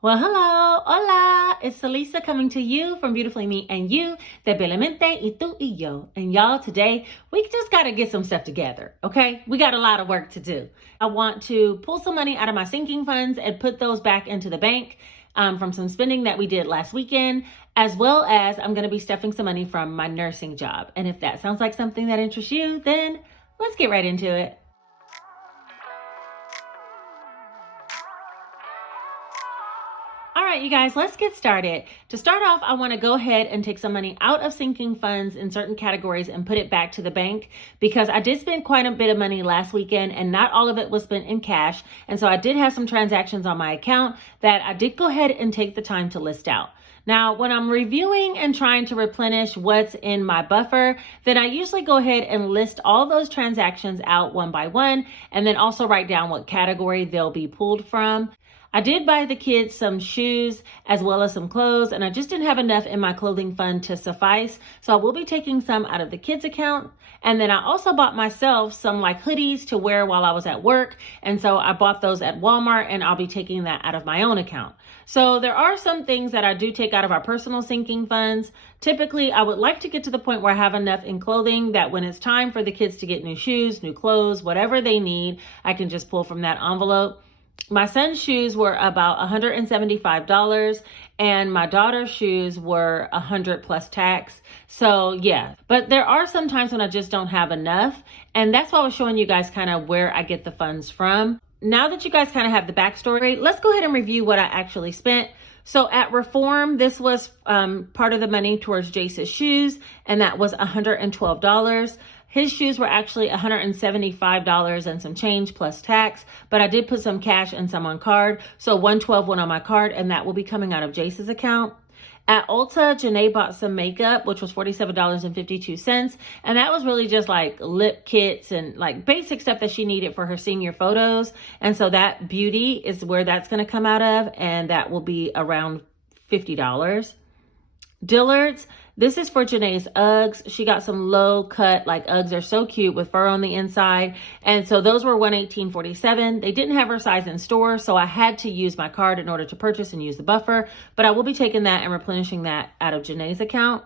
Well, hello, hola, it's Celisa coming to you from Beautifully Me and You, de Bellamente y tú y yo. And y'all, today, we just got to get some stuff together, okay? We got a lot of work to do. I want to pull some money out of my sinking funds and put those back into the bank from some spending that we did last weekend, as well as I'm going to be stuffing some money from my nursing job. And if that sounds like something that interests you, then let's get right into it. All right, you guys, let's get started. To start off, I want to go ahead and take some money out of sinking funds in certain categories and put it back to the bank because I did spend quite a bit of money last weekend and not all of it was spent in cash. And so I did have some transactions on my account that I did go ahead and take the time to list out. Now, when I'm reviewing and trying to replenish what's in my buffer, then I usually go ahead and list all those transactions out one by one and then also write down what category they'll be pulled from. I did buy the kids some shoes as well as some clothes, and I just didn't have enough in my clothing fund to suffice. So I will be taking some out of the kids account. And then I also bought myself some like hoodies to wear while I was at work. And so I bought those at Walmart and I'll be taking that out of my own account. So there are some things that I do take out of our personal sinking funds. Typically, I would like to get to the point where I have enough in clothing that when it's time for the kids to get new shoes, new clothes, whatever they need, I can just pull from that envelope. My son's shoes were about $175 and my daughter's shoes were $100 plus tax. So yeah, but there are some times when I just don't have enough. And that's why I was showing you guys kind of where I get the funds from. Now that you guys kind of have the backstory, let's go ahead and review what I actually spent. So at Reform, this was part of the money towards Jace's shoes, and that was $112. His shoes were actually $175 and some change plus tax, but I did put some cash and some on card. So $112 went on my card, and that will be coming out of Jace's account. At Ulta, Janae bought some makeup, which was $47.52. And that was really just like lip kits and like basic stuff that she needed for her senior photos. And so that beauty is where that's going to come out of. And that will be around $50. Dillard's, this is for Janae's Uggs. She got some low cut, like Uggs are so cute with fur on the inside. And so those were $118.47. They didn't have her size in store, so I had to use my card in order to purchase and use the buffer. But I will be taking that and replenishing that out of Janae's account.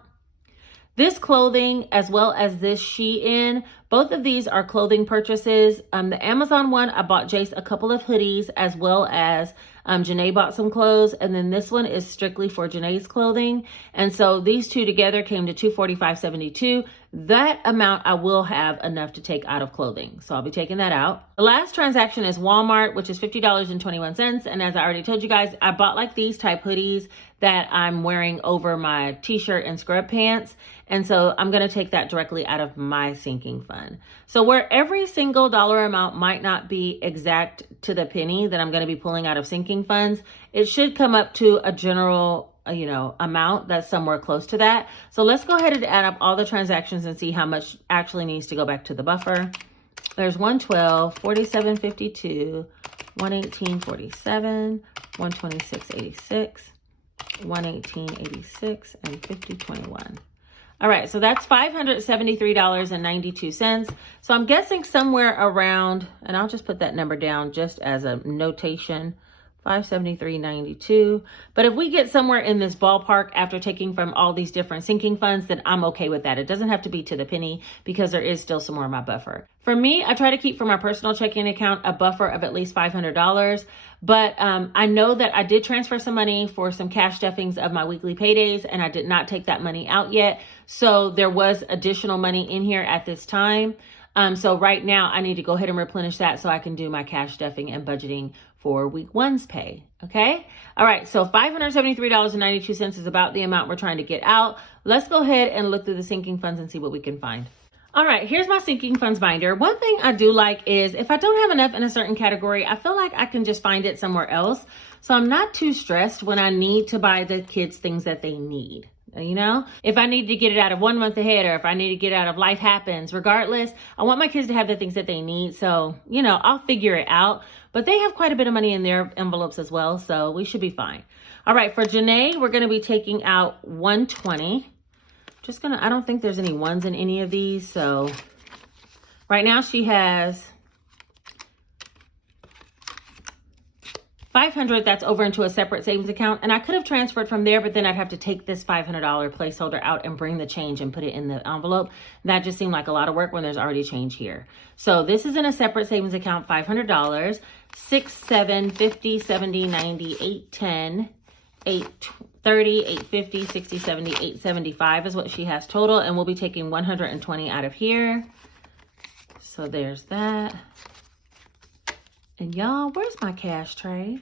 This clothing, as well as this Shein, both of these are clothing purchases. The Amazon one, I bought Jace a couple of hoodies, as well as Janae bought some clothes. And then this one is strictly for Janae's clothing. And so these two together came to $245.72. That amount I will have enough to take out of clothing. So I'll be taking that out. The last transaction is Walmart, which is $50.21. And as I already told you guys, I bought like these type hoodies that I'm wearing over my t-shirt and scrub pants. And so I'm going to take that directly out of my sinking fund. So where every single dollar amount might not be exact to the penny that I'm going to be pulling out of sinking funds, it should come up to a general amount that's somewhere close to that. So let's go ahead and add up all the transactions and see how much actually needs to go back to the buffer. There's 112, 47.52, 118.47, 126.86, 118.86, and 50.21. All right, so that's $573.92. So I'm guessing somewhere around, and I'll just put that number down just as a notation, $573.92. But if we get somewhere in this ballpark after taking from all these different sinking funds, then I'm okay with that. It doesn't have to be to the penny because there is still some more in my buffer. For me, I try to keep for my personal checking account a buffer of at least $500. But I know that I did transfer some money for some cash stuffings of my weekly paydays, and I did not take that money out yet. So there was additional money in here at this time. So right now I need to go ahead and replenish that so I can do my cash stuffing and budgeting for week one's pay. Okay. All right. So $573.92 is about the amount we're trying to get out. Let's go ahead and look through the sinking funds and see what we can find. All right, here's my sinking funds binder. One thing I do like is if I don't have enough in a certain category, I feel like I can just find it somewhere else. So I'm not too stressed when I need to buy the kids things that they need. You know, if I need to get it out of 1 month ahead, or if I need to get out of life happens, regardless, I want my kids to have the things that they need. So, I'll figure it out, but they have quite a bit of money in their envelopes as well. So we should be fine. All right. For Janae, we're going to be taking out 120. I don't think there's any ones in any of these. So right now she has $500, that's over into a separate savings account. And I could have transferred from there, but then I'd have to take this $500 placeholder out and bring the change and put it in the envelope. That just seemed like a lot of work when there's already change here. So this is in a separate savings account, $500, 6, 7, 50, 70, 90, 8, 10, 8, 30, 850, 60, 70, 875 is what she has total. And we'll be taking 120 out of here. So there's that. And y'all, where's my cash tray?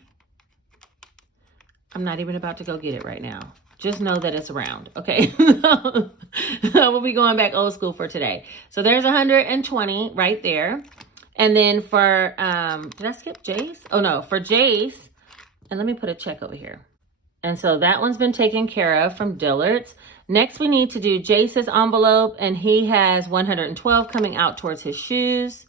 I'm not even about to go get it right now. Just know that it's around, okay? We'll be going back old school for today. So there's 120 right there. And then for, did I skip Jace? Oh no, for Jace, and let me put a check over here. And so that one's been taken care of from Dillard's. Next, we need to do Jace's envelope, and he has 112 coming out towards his shoes.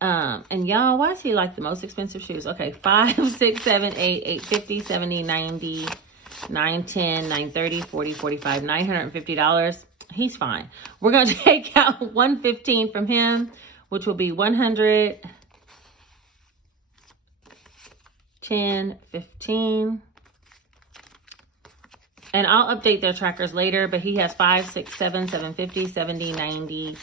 And y'all, why is he like the most expensive shoes? Okay, 5, 6, 7, 8, 850, 70, 90, 910, 930, 40, 45, $950. He's fine. We're going to take out 115 from him, which will be 100, 10, 15. And I'll update their trackers later, but he has 5, 6, 7, 750, 70, 90,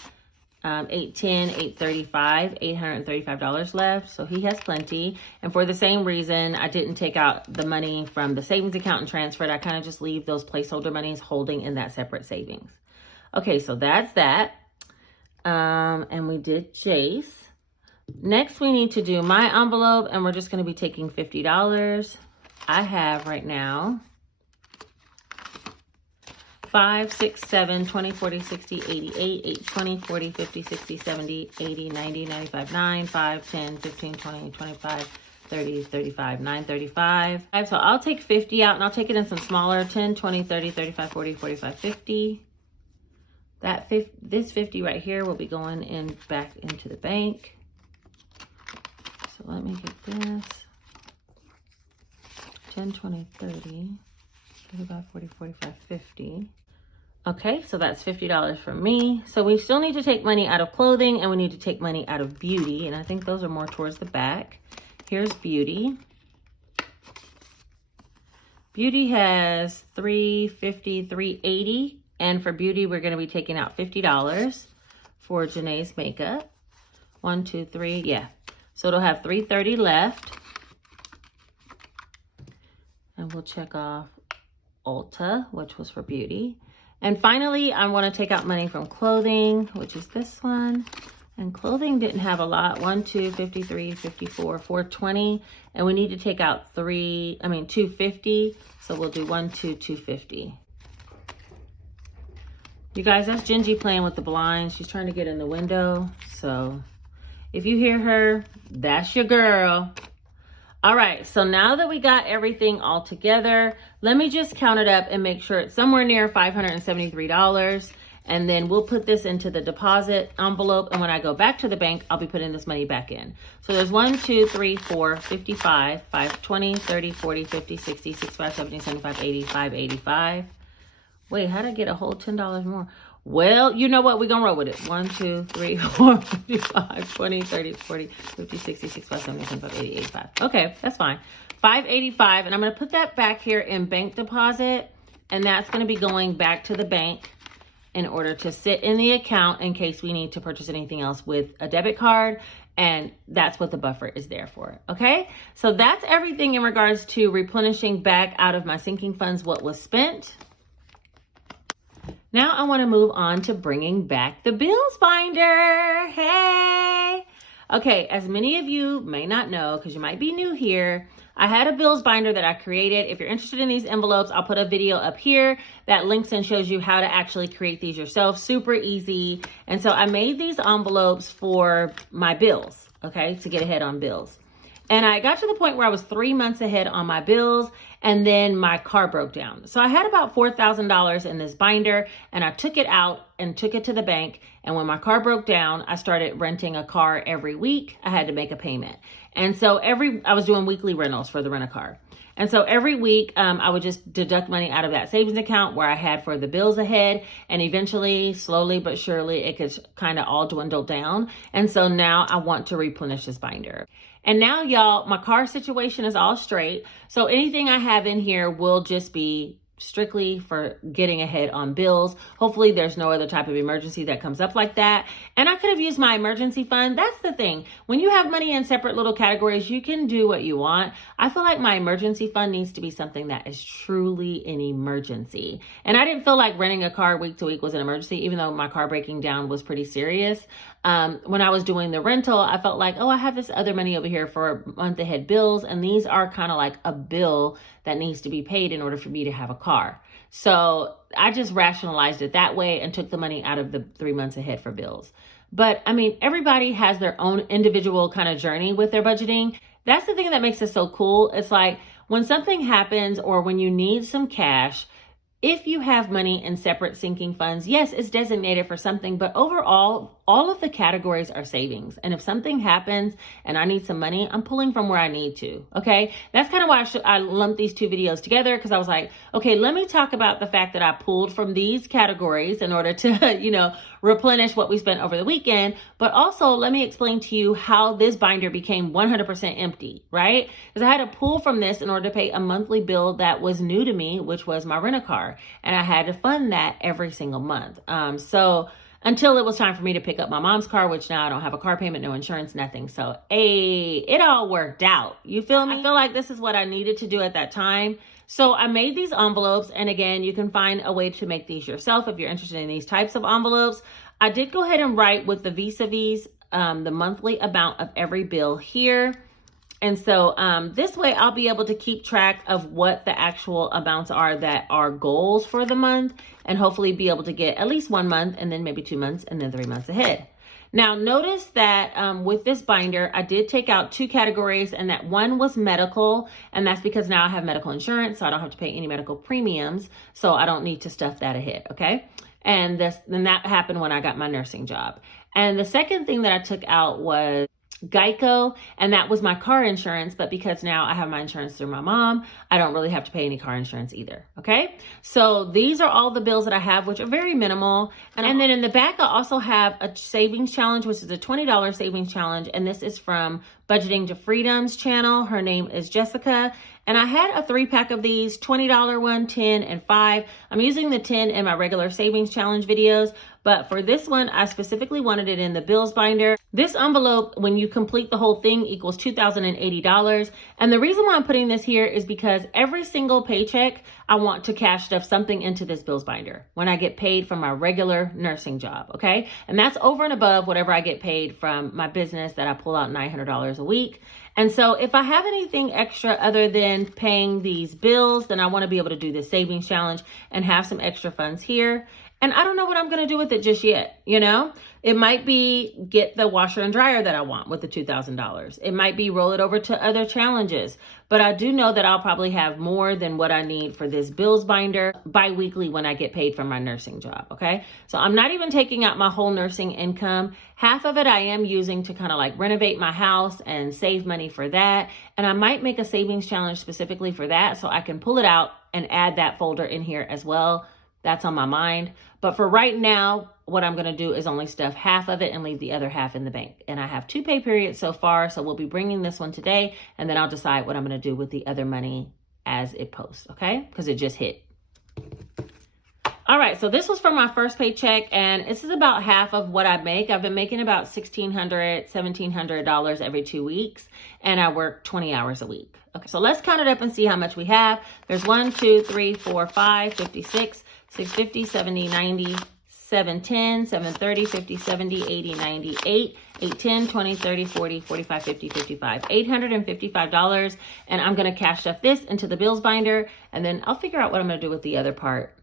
810, 835, $835 left. So he has plenty. And for the same reason, I didn't take out the money from the savings account and transfer it. I kind of just leave those placeholder monies holding in that separate savings. Okay, so that's that. And we did Jace. Next, we need to do my envelope, and we're just going to be taking $50. I have right now 5, 6, 7, 20, 40, 60, 80, 8, 8, 20, 40, 50, 60, 70, 80, 90, 95, 9, 5, 10, 15, 20, 25, 30, 35, 9, 35. So I'll take 50 out, and I'll take it in some smaller, 10, 20, 30, 35, 40, 45, 50. This 50 right here will be going in back into the bank. So let me get this. 10, 20, 30, 35, 40, 45, 50. Okay, so that's $50 from me. So we still need to take money out of clothing, and we need to take money out of beauty. And I think those are more towards the back. Here's beauty. Beauty has $350, $380. And for beauty, we're going to be taking out $50 for Janae's makeup. 1, 2, 3, yeah. So it'll have $330 left. And we'll check off Ulta, which was for beauty. And finally, I want to take out money from clothing, which is this one. And clothing didn't have a lot. 1, 2, 53, 54, 420. And we need to take out 250. So we'll do 1, 2, 250. You guys, that's Gingy playing with the blinds. She's trying to get in the window. So if you hear her, that's your girl. All right, so now that we got everything all together, let me just count it up and make sure it's somewhere near $573. And then we'll put this into the deposit envelope. And when I go back to the bank, I'll be putting this money back in. So there's 1, 2, 3, 4, 55, 5, 20, 30, 40, 50, 60, 65, 70, 75, 80, 585. Wait, how'd I get a whole $10 more? Well, you know what? We're going to roll with it. 1, 2, 3, 4, 55, 20, 30, 40, 50, 60, 65, 70, 75, 80, 85. Okay, that's fine. 585. And I'm going to put that back here in bank deposit. And that's going to be going back to the bank in order to sit in the account in case we need to purchase anything else with a debit card. And that's what the buffer is there for. Okay, so that's everything in regards to replenishing back out of my sinking funds what was spent. Now I want to move on to bringing back the bills binder. Hey! Okay, as many of you may not know, because you might be new here, I had a bills binder that I created. If you're interested in these envelopes, I'll put a video up here that links and shows you how to actually create these yourself. Super easy. And so I made these envelopes for my bills, okay, to get ahead on bills. And I got to the point where I was 3 months ahead on my bills, and then my car broke down. So I had about $4,000 in this binder, and I took it out and took it to the bank. And when my car broke down, I started renting a car every week. I had to make a payment. And so I was doing weekly rentals for the rent-a-car. And so every week, I would just deduct money out of that savings account where I had for the bills ahead. And eventually, slowly but surely, it could kind of all dwindle down. And so now I want to replenish this binder. And now, y'all, my car situation is all straight. So anything I have in here will just be strictly for getting ahead on bills. Hopefully there's no other type of emergency that comes up like that. And I could have used my emergency fund. That's the thing. When you have money in separate little categories, you can do what you want. I feel like my emergency fund needs to be something that is truly an emergency. And I didn't feel like renting a car week to week was an emergency, even though my car breaking down was pretty serious. When I was doing the rental, I felt like, oh, I have this other money over here for month ahead bills. And these are kind of like a bill that needs to be paid in order for me to have a car. So I just rationalized it that way and took the money out of the 3 months ahead for bills. But I mean, everybody has their own individual kind of journey with their budgeting. That's the thing that makes it so cool. It's like when something happens or when you need some cash, if you have money in separate sinking funds, yes, it's designated for something, but overall, all of the categories are savings. And if something happens and I need some money, I'm pulling from where I need to, okay? That's kind of why I lumped these two videos together, because I was like, okay, let me talk about the fact that I pulled from these categories in order to, replenish what we spent over the weekend, but also let me explain to you how this binder became 100% empty, right? Because I had to pull from this in order to pay a monthly bill that was new to me, which was my rent-a-car. And I had to fund that every single month. So until it was time for me to pick up my mom's car, which now I don't have a car payment, no insurance, nothing. So, it all worked out. You feel me? I feel like this is what I needed to do at that time. So I made these envelopes. And again, you can find a way to make these yourself if you're interested in these types of envelopes. I did go ahead and write with the vis-a-vis, the monthly amount of every bill here. And so this way I'll be able to keep track of what the actual amounts are that are goals for the month, and hopefully be able to get at least 1 month and then maybe 2 months and then 3 months ahead. Now notice that with this binder, I did take out 2 categories, and that one was medical, and that's because now I have medical insurance, so I don't have to pay any medical premiums, so I don't need to stuff that ahead, okay? And then that happened when I got my nursing job. And the second thing that I took out was Geico, and that was my car insurance, but because now I have my insurance through my mom, I don't really have to pay any car insurance either, okay? So these are all the bills that I have, which are very minimal. And then in the back, I also have a savings challenge, which is a $20 savings challenge, and this is from Budgeting to Freedom's channel. Her name is Jessica, and I had a 3-pack of these, $20 one, 10, and 5. I'm using the 10 in my regular savings challenge videos, but for this one, I specifically wanted it in the bills binder. This envelope, when you complete the whole thing, equals $2,080. And the reason why I'm putting this here is because every single paycheck, I want to cash stuff something into this bills binder when I get paid from my regular nursing job, okay? And that's over and above whatever I get paid from my business that I pull out $900 a week. And so if I have anything extra other than paying these bills, then I want to be able to do this savings challenge and have some extra funds here. And I don't know what I'm going to do with it just yet. It might be get the washer and dryer that I want with the $2,000. It might be roll it over to other challenges. But I do know that I'll probably have more than what I need for this bills binder bi-weekly when I get paid from my nursing job, okay? So I'm not even taking out my whole nursing income. Half of it I am using to kind of like renovate my house and save money for that. And I might make a savings challenge specifically for that so I can pull it out and add that folder in here as well. That's on my mind. But for right now, what I'm going to do is only stuff half of it and leave the other half in the bank. And I have 2 pay periods so far, so we'll be bringing this one today, and then I'll decide what I'm going to do with the other money as it posts, okay? Because it just hit. All right, so this was from my first paycheck, and this is about half of what I make. I've been making about $1,600, $1,700 every 2 weeks, and I work 20 hours a week. Okay, so let's count it up and see how much we have. There's 1, 2, 3, 4, 5, 56, 650, 70, 90, 710, 730, 50, 70, 80, 98, 810, 20, 30, 40, 45, 50, 55, $855. And I'm going to cash stuff this into the bills binder, and then I'll figure out what I'm going to do with the other part.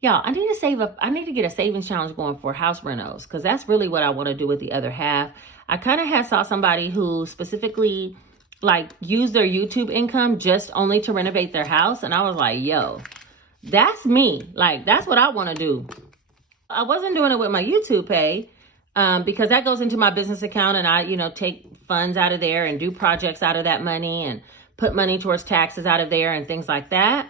Y'all, I need to get a savings challenge going for house renos, because that's really what I want to do with the other half. I kind of saw somebody who specifically used their YouTube income just only to renovate their house. And I was like, yo, that's me. That's what I want to do. I wasn't doing it with my YouTube pay because that goes into my business account, and I, take funds out of there and do projects out of that money and put money towards taxes out of there and things like that.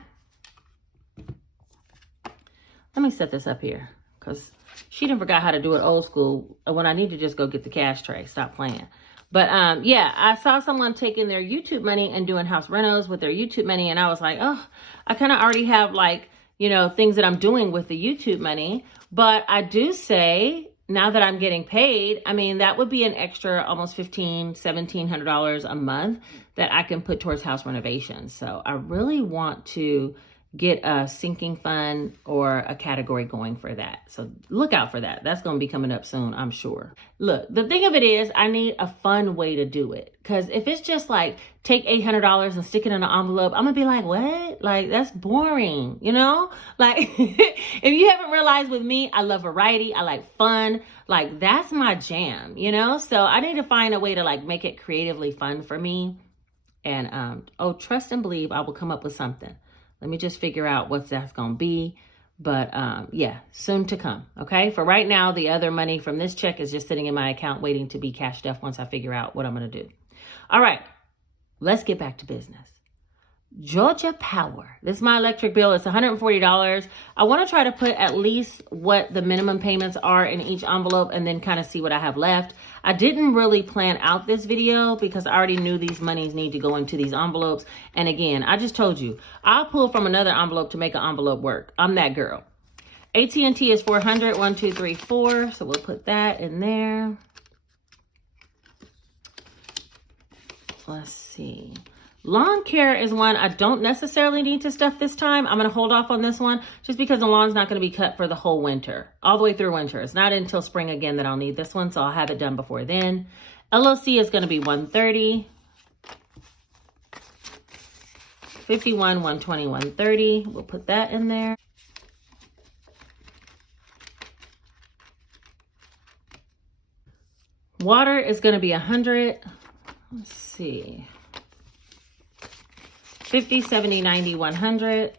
Let me set this up here because she done forgot how to do it old school when I need to just go get the cash tray. Stop playing. But yeah, I saw someone taking their YouTube money and doing house renos with their YouTube money. And I was like, oh, I kind of already have like, you know, things that I'm doing with the YouTube money. But I do say, now that I'm getting paid, I mean, that would be an extra almost $1,500, $1,700 a month that I can put towards house renovations. So I really want to get a sinking fund or a category going for that. So look out for that. That's going to be coming up soon, I'm sure. Look, the thing of it is, I need a fun way to do it. Because if it's just like, take $800 and stick it in an envelope, I'm going to be like, what? Like, that's boring, you know? Like, if you haven't realized with me, I love variety. I like fun. Like, that's my jam, you know? So I need to find a way to like make it creatively fun for me. And, trust and believe I will come up with something. Let me just figure out what that's going to be. But yeah, soon to come. Okay. For right now, the other money from this check is just sitting in my account waiting to be cashed up once I figure out what I'm going to do. All right. Let's get back to business. Georgia Power. This is my electric bill. It's $140. I want to try to put at least what the minimum payments are in each envelope and then kind of see what I have left. I didn't really plan out this video because I already knew these monies need to go into these envelopes. And again, I just told you, I'll pull from another envelope to make an envelope work. I'm that girl. AT&T is $400, 1, 2, 3, 4. So we'll put that in there. Let's see. Lawn care is one I don't necessarily need to stuff this time. I'm going to hold off on this one just because the lawn's not going to be cut for the whole winter, all the way through winter. It's not until spring again that I'll need this one, so I'll have it done before then. LLC is going to be $130. 51, 120, 130. We'll put that in there. Water is going to be 100. Let's see. 50, 70, 90, 100.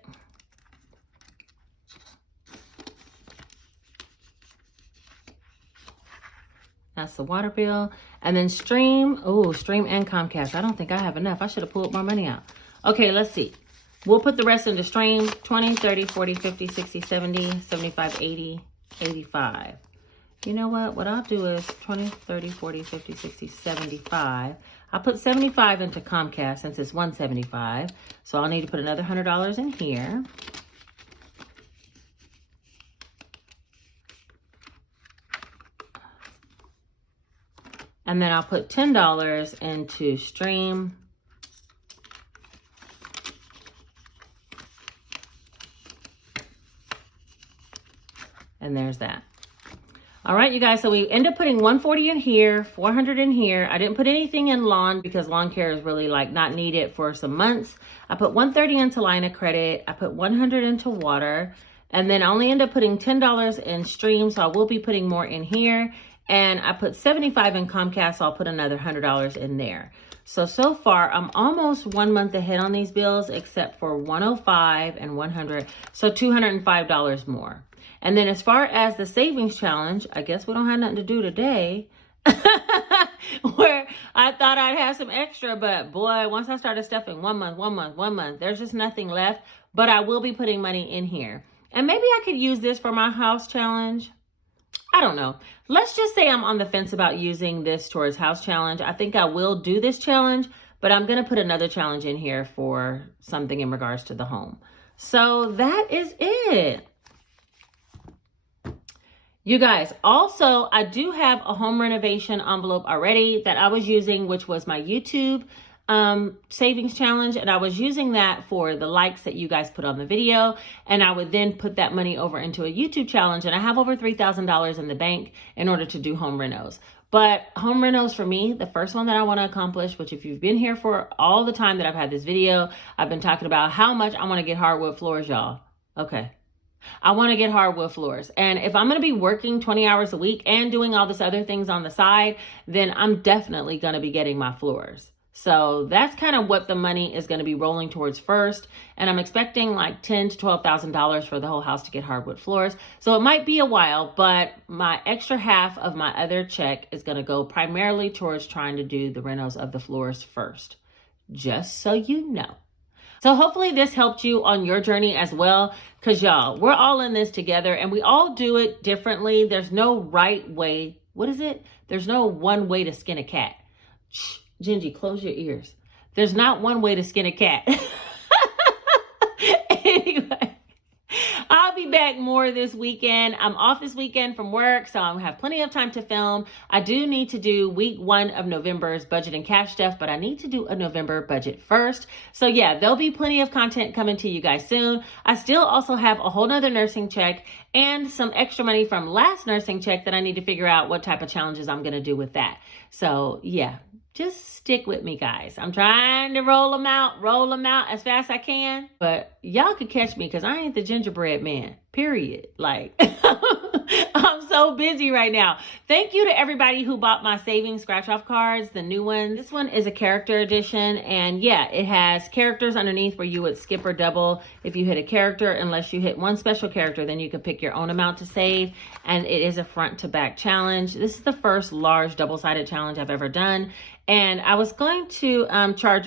That's the water bill. And then Stream. Oh, Stream and Comcast. I don't think I have enough. I should have pulled more money out. Okay, let's see. We'll put the rest into Stream. 20, 30, 40, 50, 60, 70, 75, 80, 85. You know what? What I'll do is 20, 30, 40, 50, 60, 75. I'll put 75 into Comcast since it's 175. So I'll need to put another $100 in here. And then I'll put $10 into Stream. And there's that. All right, you guys, so we end up putting 140 in here, 400 in here. I didn't put anything in lawn because lawn care is really like not needed for some months. I put 130 into line of credit. I put 100 into water. And then I only end up putting $10 in Stream, so I will be putting more in here. And I put 75 in Comcast, so I'll put another $100 in there. So far, I'm almost 1 month ahead on these bills, except for 105 and 100. So $205 more. And then as far as the savings challenge, I guess we don't have nothing to do today. Where I thought I'd have some extra, but boy, once I started stuffing 1 month, there's just nothing left. But I will be putting money in here. And maybe I could use this for my house challenge. I don't know. Let's just say I'm on the fence about using this towards house challenge. I think I will do this challenge, but I'm going to put another challenge in here for something in regards to the home. So that is it. You guys, also, I do have a home renovation envelope already that I was using, which was my YouTube savings challenge. And I was using that for the likes that you guys put on the video. And I would then put that money over into a YouTube challenge. And I have over $3,000 in the bank in order to do home renos. But home renos for me, the first one that I want to accomplish, which if you've been here for all the time that I've had this video, I've been talking about how much I want to get hardwood floors, y'all. Okay. I want to get hardwood floors. And if I'm going to be working 20 hours a week and doing all this other things on the side, then I'm definitely going to be getting my floors. So that's kind of what the money is going to be rolling towards first. And I'm expecting like $10,000 to $12,000 for the whole house to get hardwood floors. So it might be a while, but my extra half of my other check is going to go primarily towards trying to do the renos of the floors first. Just so you know. So hopefully this helped you on your journey as well, because y'all, we're all in this together and we all do it differently. There's no right way. What is it? There's no one way to skin a cat. Shh, Gingy, close your ears. There's not one way to skin a cat. Anyway, I'll be back more this weekend. I'm off this weekend from work, so I'll have plenty of time to film. I do need to do week 1 of November's budget and cash stuff, but I need to do a November budget first. So yeah, there'll be plenty of content coming to you guys soon. I still also have a whole nother nursing check and some extra money from last nursing check that I need to figure out what type of challenges I'm going to do with that. So yeah, just stick with me, guys. I'm trying to roll them out as fast as I can. But y'all could catch me because I ain't the gingerbread man, period. Like, I'm so busy right now. Thank you to everybody who bought my savings scratch-off cards, the new ones. This one is a character edition. And yeah, it has characters underneath where you would skip or double if you hit a character. Unless you hit one special character, then you can pick your own amount to save. And it is a front to back challenge. This is the first large double-sided challenge I've ever done. And I was going to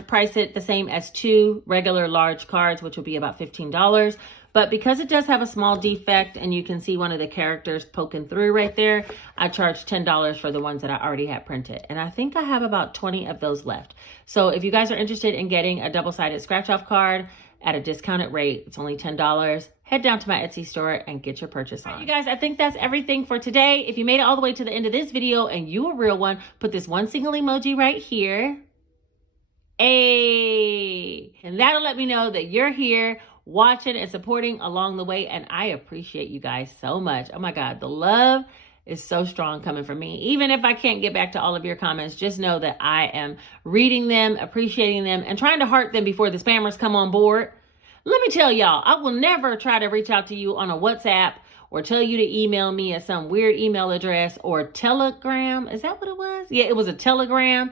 price it the same as 2 regular large cards, which would be about $15. But because it does have a small defect and you can see one of the characters poking through right there, I charged $10 for the ones that I already had printed. And I think I have about 20 of those left. So if you guys are interested in getting a double-sided scratch-off card at a discounted rate, it's only $10. Head down to my Etsy store and get your purchase on. All right, you guys, I think that's everything for today. If you made it all the way to the end of this video and you a real one, put this one single emoji right here. Hey, and that'll let me know that you're here watching and supporting along the way. And I appreciate you guys so much. Oh my God, the love is so strong coming from me. Even if I can't get back to all of your comments, just know that I am reading them, appreciating them, and trying to heart them before the spammers come on board. Let me tell y'all, I will never try to reach out to you on a WhatsApp or tell you to email me at some weird email address or Telegram. Is that what it was? Yeah, it was a Telegram.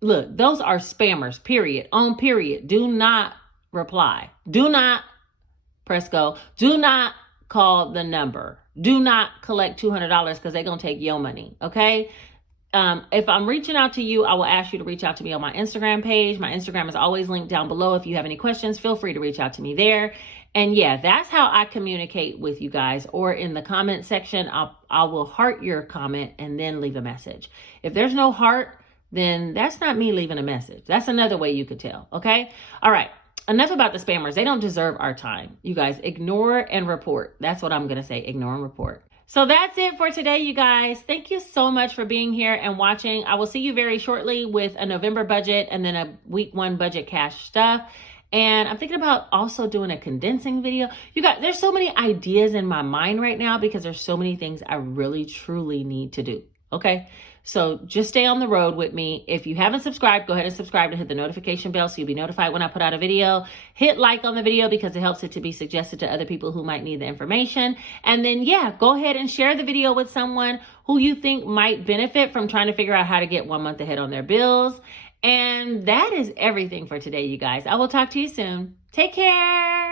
Look, those are spammers, period. On period. Do not reply. Do not press go. Do not call the number. Do not collect $200 because they're going to take your money, okay? If I'm reaching out to you, I will ask you to reach out to me on my Instagram page. My Instagram is always linked down below. If you have any questions, feel free to reach out to me there. And yeah, that's how I communicate with you guys. Or in the comment section, I will heart your comment and then leave a message. If there's no heart, then that's not me leaving a message. That's another way you could tell, okay? All right, enough about the spammers. They don't deserve our time. You guys, ignore and report. That's what I'm going to say, ignore and report. So that's it for today, you guys. Thank you so much for being here and watching. I will see you very shortly with a November budget and then a week 1 budget cash stuff. And I'm thinking about also doing a condensing video. You guys, there's so many ideas in my mind right now because there's so many things I really, truly need to do. Okay? So just stay on the road with me. If you haven't subscribed, go ahead and subscribe to hit the notification bell so you'll be notified when I put out a video. Hit like on the video because it helps it to be suggested to other people who might need the information. And then, yeah, go ahead and share the video with someone who you think might benefit from trying to figure out how to get 1 month ahead on their bills. And that is everything for today, you guys. I will talk to you soon. Take care.